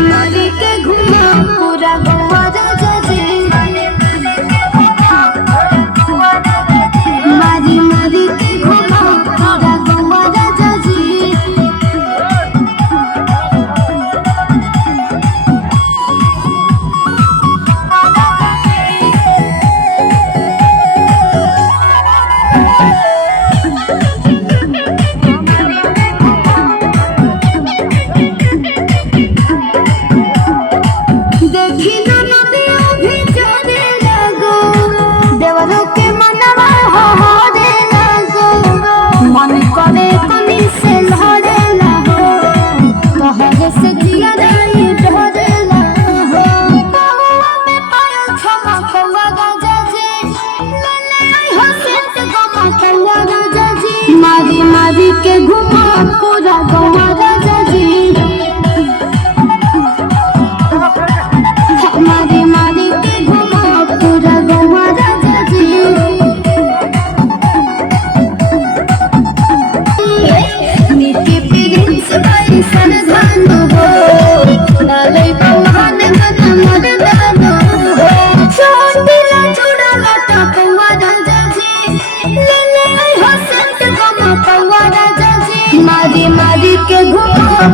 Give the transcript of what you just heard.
मारी मारी के घुमा पूरा गवा राजा जी मारी मारी के घुमा पूरा गवा राजा जी देखी ना नदिया भी जाने लगो देवरों के मनवा हो रे लगो मन करे कनी से लहरे लगो कहरे से दिया नहीं डरे लगो बाहुआ में पायल छमा कौवा राजा जी लले आई हंसत गमा कौवा राजा जी मारी मारी के घुमा पूरा गौवा राजा जी मारी मारी के घुमा पूरा गवा राजा जी नीति प्रिंस भाई सरधान हो डाले भगवान मन मर्दान हो छोटिला चूड़ा लटा कौवा राजा जी ले आई हसंत गमा कौवा राजा जी मारी मारी के घुमा